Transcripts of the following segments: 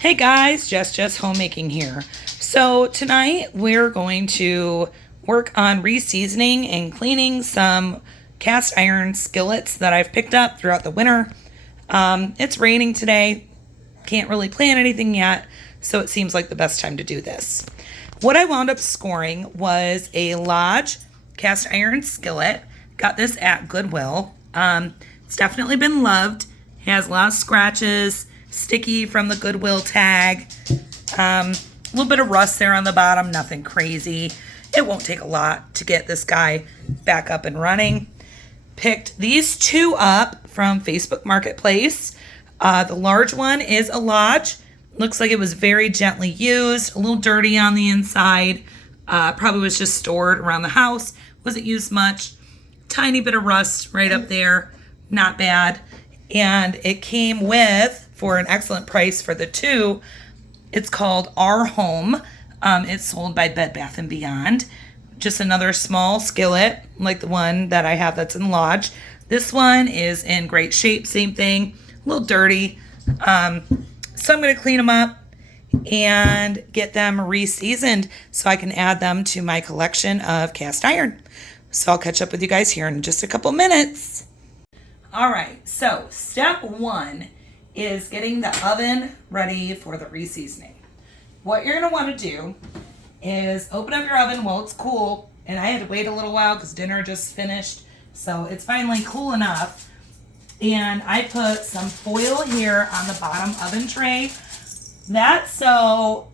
Hey guys, Jess Homemaking here. So tonight we're going to work on reseasoning and cleaning some cast iron skillets that I've picked up throughout the winter. It's raining today. Can't really plan anything yet, so it seems like the best time to do this. What I wound up scoring was a Lodge cast iron skillet. Got this at Goodwill. It's definitely been loved. It has a lot of scratches, sticky from the Goodwill tag. A little bit of rust there on the bottom, nothing crazy. It won't take a lot to get this guy back up and running. Picked these two up from Facebook Marketplace. The large one is a Lodge. Looks like it was very gently used, a little dirty on the inside. Probably was just stored around the house. Wasn't used much. Tiny bit of rust right up there. Not bad. And it came with, for an excellent price for the two, it's called Our Home. It's sold by Bed Bath & Beyond. Just another small skillet, like the one that I have that's in Lodge. This one is in great shape, same thing, a little dirty. So I'm going to clean them up and get them reseasoned so I can add them to my collection of cast iron. So I'll catch up with you guys here in just a couple minutes. All right, so step one is getting the oven ready for the reseasoning. What you're gonna wanna do is open up your oven while it's cool, and I had to wait a little while because dinner just finished, so it's finally cool enough. And I put some foil here on the bottom oven tray. That's so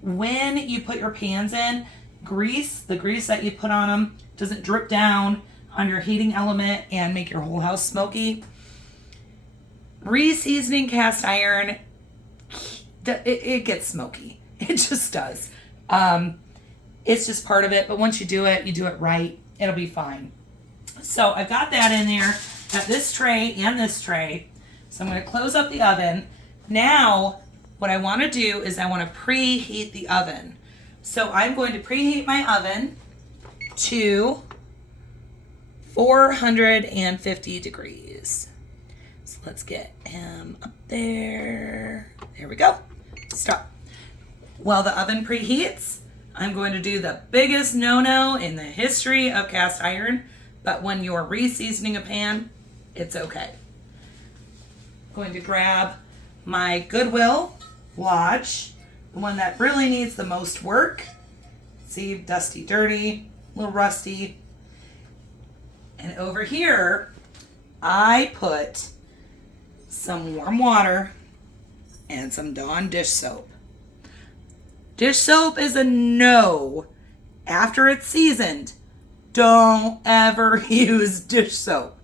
when you put your pans in, the grease that you put on them doesn't drip down on your heating element and make your whole house smoky. Reseasoning cast iron, it gets smoky. It just does. It's just part of it, but once you do it right, it'll be fine. So I've got that in there, got this tray and this tray. So I'm going to close up the oven. Now, what I want to do is I want to preheat the oven. So I'm going to preheat my oven to 450 degrees. So let's get him up there. There we go. Stop. While the oven preheats, I'm going to do the biggest no-no in the history of cast iron, but when you're reseasoning a pan, it's okay. I'm going to grab my Goodwill Lodge, the one that really needs the most work. See, dusty, dirty, a little rusty. And over here, I put some warm water and some Dawn dish soap. Dish soap is a no. After it's seasoned, don't ever use dish soap.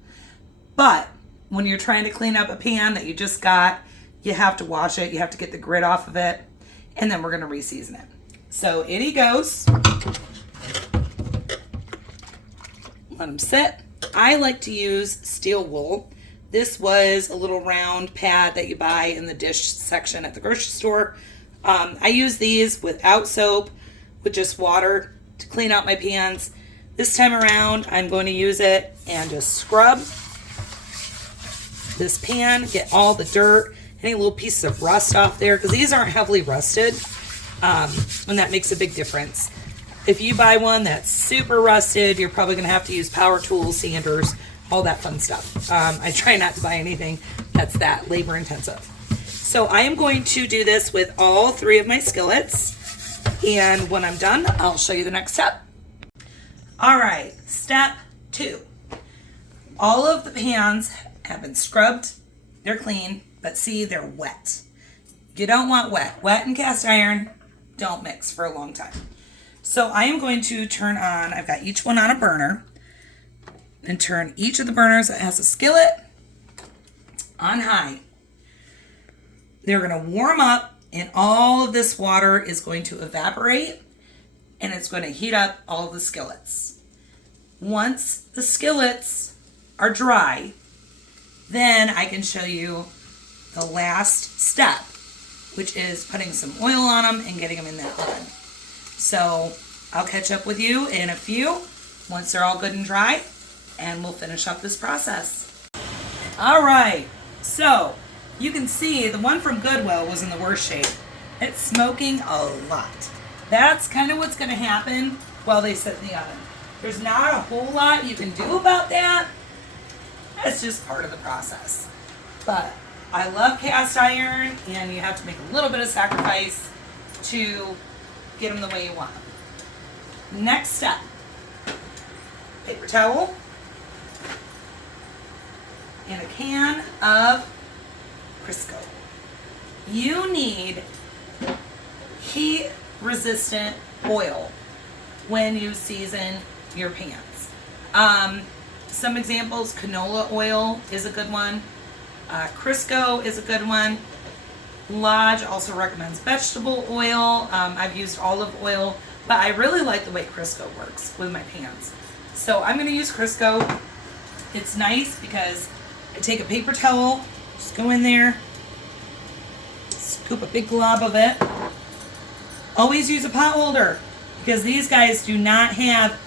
But when you're trying to clean up a pan that you just got, you have to wash it. You have to get the grit off of it. And then we're going to reseason it. So in he goes. Let them sit. I like to use steel wool. This was a little round pad that you buy in the dish section at the grocery store. I use these without soap, with just water to clean out my pans. This time around, I'm going to use it and just scrub this pan, get all the dirt, any little pieces of rust off there, because these aren't heavily rusted, and that makes a big difference. If you buy one that's super rusted, you're probably going to have to use power tools, sanders, all that fun stuff. I try not to buy anything that's that labor intensive. So I am going to do this with all three of my skillets. And when I'm done, I'll show you the next step. All right, step two. All of the pans have been scrubbed. They're clean, but see, they're wet. You don't want wet. Wet and cast iron don't mix for a long time. So I am going to turn on, I've got each one on a burner, and turn each of the burners that has a skillet on high. They're going to warm up, and all of this water is going to evaporate, and it's going to heat up all of the skillets. Once the skillets are dry, then I can show you the last step, which is putting some oil on them and getting them in that oven. So I'll catch up with you in a few once they're all good and dry, and we'll finish up this process. All right, so You can see the one from Goodwill was in the worst shape. It's smoking a lot. That's kind of what's going to happen while they sit in the oven. There's not a whole lot you can do about that. It's just part of the process. But I love cast iron, and you have to make a little bit of sacrifice to get them the way you want them. Next step, paper towel and a can of Crisco. You need heat resistant oil when you season your pans. Some examples: canola oil is a good one. Crisco is a good one. Lodge also recommends vegetable oil. I've used olive oil, but I really like the way Crisco works with my pans. So I'm going to use Crisco. It's nice because I take a paper towel, just go in there, scoop a big glob of it. Always use a pot holder because these guys do not have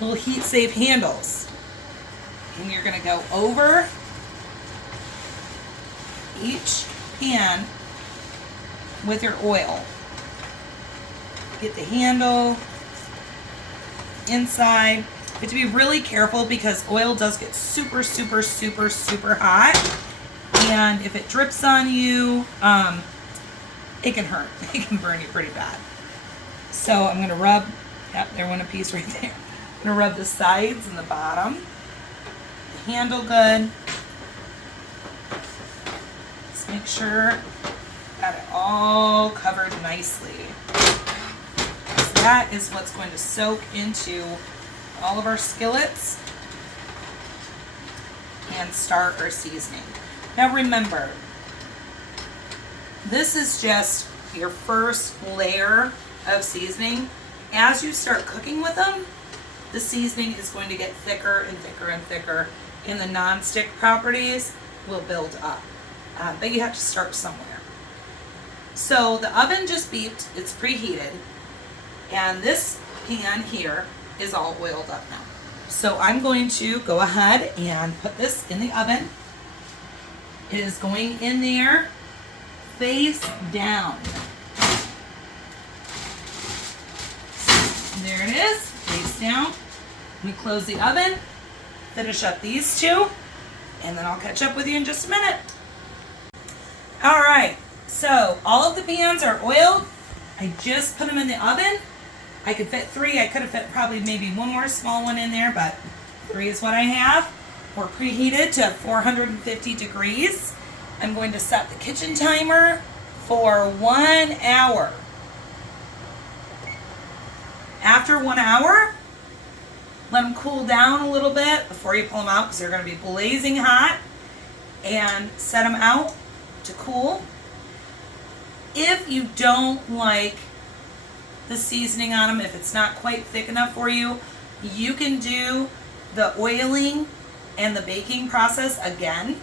little heat safe handles. And you're going to go over each pan with your oil. Get the handle inside. You have to be really careful because oil does get super, super, super, super hot. And if it drips on you, it can hurt. It can burn you pretty bad. So I'm going to rub, yep, there went a piece right there. I'm going to rub the sides and the bottom. The handle good. Just make sure got it all covered nicely. So that is what's going to soak into all of our skillets and start our seasoning. Now remember, this is just your first layer of seasoning. As you start cooking with them, the seasoning is going to get thicker and thicker and thicker, and the non-stick properties will build up. But you have to start somewhere. So the oven just beeped, it's preheated, and this pan here is all oiled up now. So I'm going to go ahead and put this in the oven. It is going in there face down. There it is, face down. We close the oven, finish up these two, and then I'll catch up with you in just a minute. All right, so all of the pans are oiled. I just put them in the oven. I could fit 3. I could have fit probably maybe one more small one in there, but 3 is what I have. We're preheated to 450 degrees. I'm going to set the kitchen timer for 1 hour. After 1 hour, let them cool down a little bit before you pull them out because they're going to be blazing hot, and set them out to cool. If you don't like the seasoning on them, if it's not quite thick enough for you, you can do the oiling and the baking process again.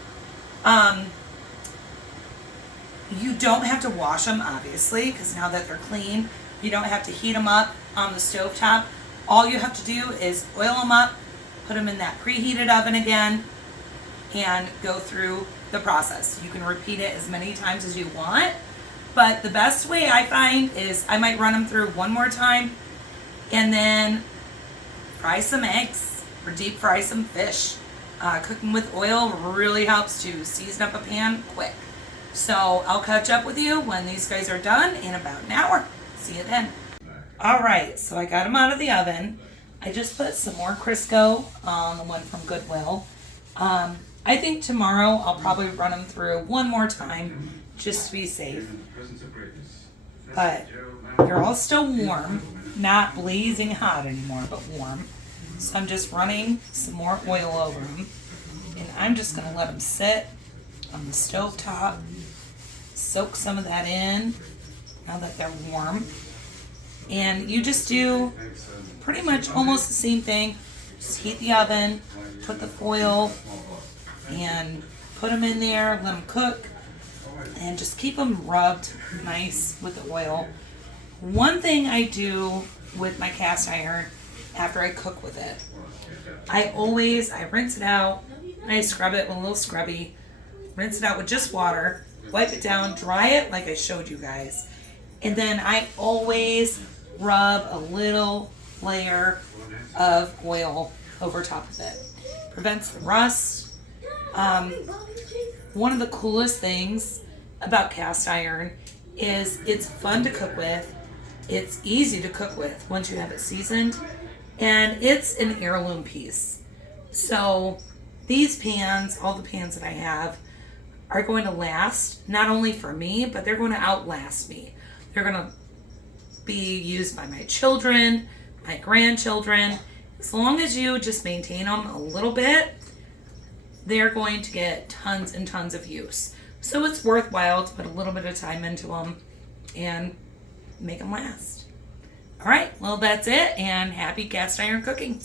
You don't have to wash them, obviously, because now that they're clean, you don't have to heat them up on the stovetop. All you have to do is oil them up, put them in that preheated oven again, and go through the process. You can repeat it as many times as you want, but the best way I find is I might run them through one more time and then fry some eggs or deep fry some fish. Cooking with oil really helps to season up a pan quick. So I'll catch up with you when these guys are done in about an hour. See you then. All right, so I got them out of the oven. I just put some more Crisco on the one from Goodwill. I think tomorrow I'll probably run them through one more time just to be safe. But they're all still warm, not blazing hot anymore, but warm. So I'm just running some more oil over them. And I'm just going to let them sit on the stove top, soak some of that in now that they're warm. And you just do pretty much almost the same thing. Just heat the oven, put the foil, and put them in there, let them cook, and just keep them rubbed nice with the oil. One thing I do with my cast iron after I cook with it, I rinse it out, I scrub it with a little scrubby, rinse it out with just water, wipe it down, dry it like I showed you guys. And then I always rub a little layer of oil over top of it. Prevents the rust. One of the coolest things about cast iron is it's fun to cook with. It's easy to cook with once you have it seasoned. And it's an heirloom piece. So these pans, all the pans that I have, are going to last not only for me, but they're going to outlast me. They're going to be used by my children, my grandchildren. As long as you just maintain them a little bit, they're going to get tons and tons of use. So it's worthwhile to put a little bit of time into them and make them last. All right, well, that's it, and happy cast iron cooking.